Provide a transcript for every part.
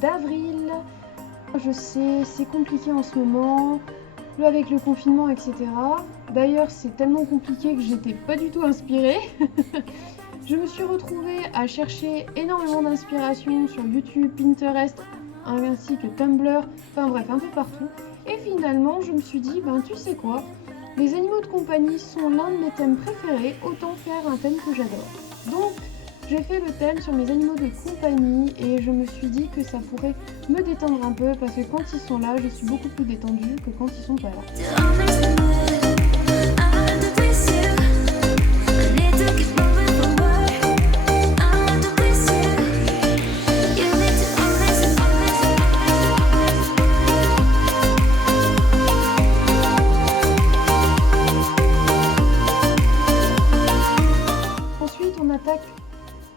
d'avril. Je sais, c'est compliqué en ce moment, avec le confinement, etc. D'ailleurs, c'est tellement compliqué que j'étais pas du tout inspirée. Je me suis retrouvée à chercher énormément d'inspiration sur YouTube, Pinterest, ainsi que Tumblr, enfin bref, un peu partout. Et finalement, je me suis dit, tu sais quoi, les animaux de compagnie sont l'un de mes thèmes préférés, autant faire un thème que j'adore. Donc, j'ai fait le thème sur mes animaux de compagnie et je me suis dit que ça pourrait me détendre un peu parce que quand ils sont là, je suis beaucoup plus détendue que quand ils sont pas là.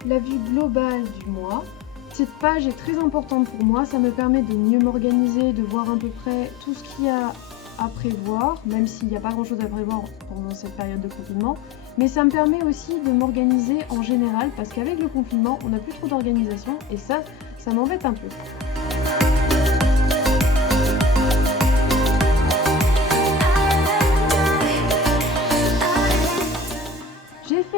La vue globale du mois. Cette page est très importante pour moi, ça me permet de mieux m'organiser, de voir à peu près tout ce qu'il y a à prévoir, même s'il n'y a pas grand chose à prévoir pendant cette période de confinement. Mais ça me permet aussi de m'organiser en général, parce qu'avec le confinement, on n'a plus trop d'organisation et ça m'embête un peu. J'ai fait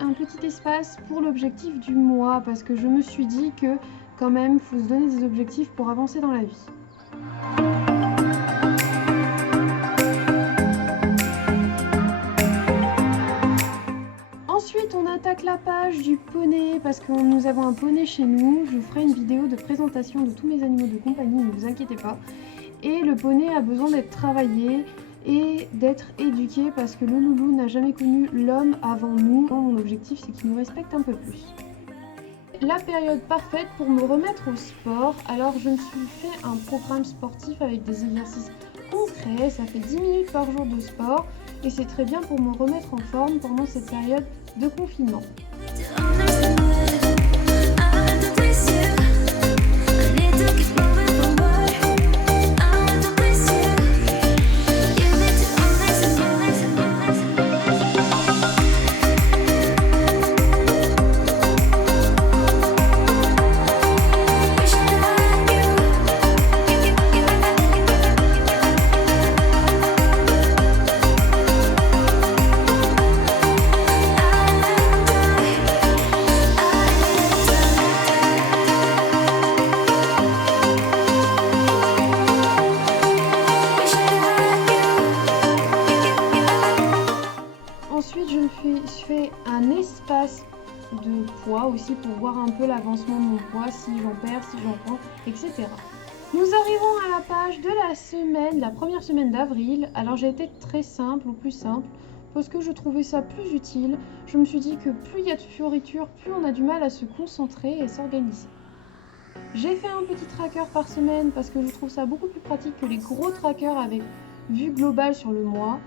un petit espace pour l'objectif du mois parce que je me suis dit que quand même, il faut se donner des objectifs pour avancer dans la vie. Ensuite, on attaque la page du poney parce que nous avons un poney chez nous. Je vous ferai une vidéo de présentation de tous mes animaux de compagnie, ne vous inquiétez pas. Et le poney a besoin d'être travaillé et d'être éduqué parce que le loulou n'a jamais connu l'homme avant nous. Mon objectif, c'est qu'il nous respecte un peu plus. La période parfaite pour me remettre au sport. Alors je me suis fait un programme sportif avec des exercices concrets. Ça fait 10 minutes par jour de sport et c'est très bien pour me remettre en forme pendant cette période de confinement. Ensuite, je fais un espace de poids aussi pour voir un peu l'avancement de mon poids, si j'en perds, si j'en prends, etc. Nous arrivons à la page de la semaine, la première semaine d'avril. Alors j'ai été très simple, au plus simple, parce que je trouvais ça plus utile. Je me suis dit que plus il y a de fioritures, plus on a du mal à se concentrer et s'organiser. J'ai fait un petit tracker par semaine parce que je trouve ça beaucoup plus pratique que les gros trackers avec vue globale sur le mois.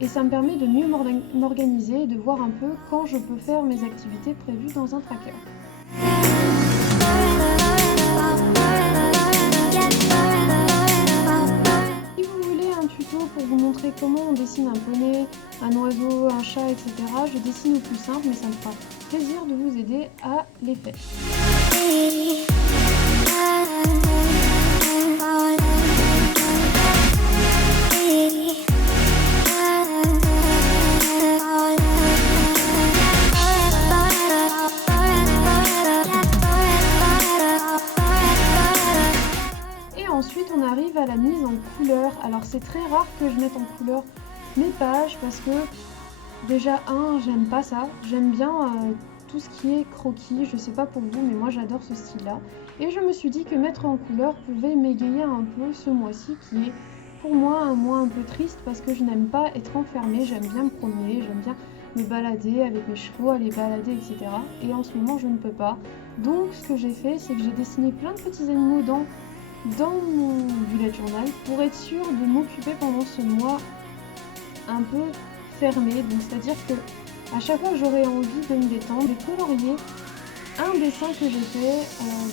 Et ça me permet de mieux m'organiser et de voir un peu quand je peux faire mes activités prévues dans un tracker. Si vous voulez un tuto pour vous montrer comment on dessine un poney, un oiseau, un chat, etc., je dessine au plus simple, mais ça me fera plaisir de vous aider à les faire. Ensuite, on arrive à la mise en couleur. Alors, c'est très rare que je mette en couleur mes pages parce que déjà, j'aime pas ça. J'aime bien tout ce qui est croquis. Je sais pas pour vous, mais moi, j'adore ce style-là. Et je me suis dit que mettre en couleur pouvait m'égayer un peu ce mois-ci qui est pour moi un mois un peu triste parce que je n'aime pas être enfermée. J'aime bien me promener, j'aime bien me balader avec mes chevaux, aller balader, etc. Et en ce moment, je ne peux pas. Donc, ce que j'ai fait, c'est que j'ai dessiné plein de petits animaux dans mon bullet journal pour être sûre de m'occuper pendant ce mois un peu fermé. Donc c'est-à-dire que à chaque fois que j'aurai envie de me détendre, de colorier un dessin que j'ai fait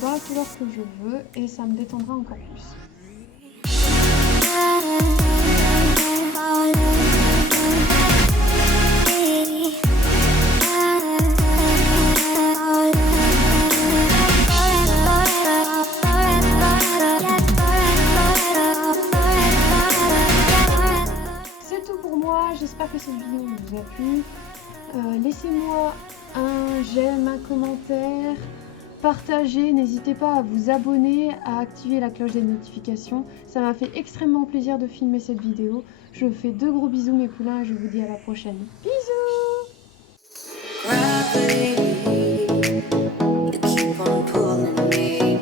dans la couleur que je veux et ça me détendra encore plus. laissez-moi un j'aime, un commentaire, partagez, n'hésitez pas à vous abonner, à activer la cloche des notifications. Ça m'a fait extrêmement plaisir de filmer cette vidéo. Je vous fais de gros bisous mes poulains et je vous dis à la prochaine. Bisous!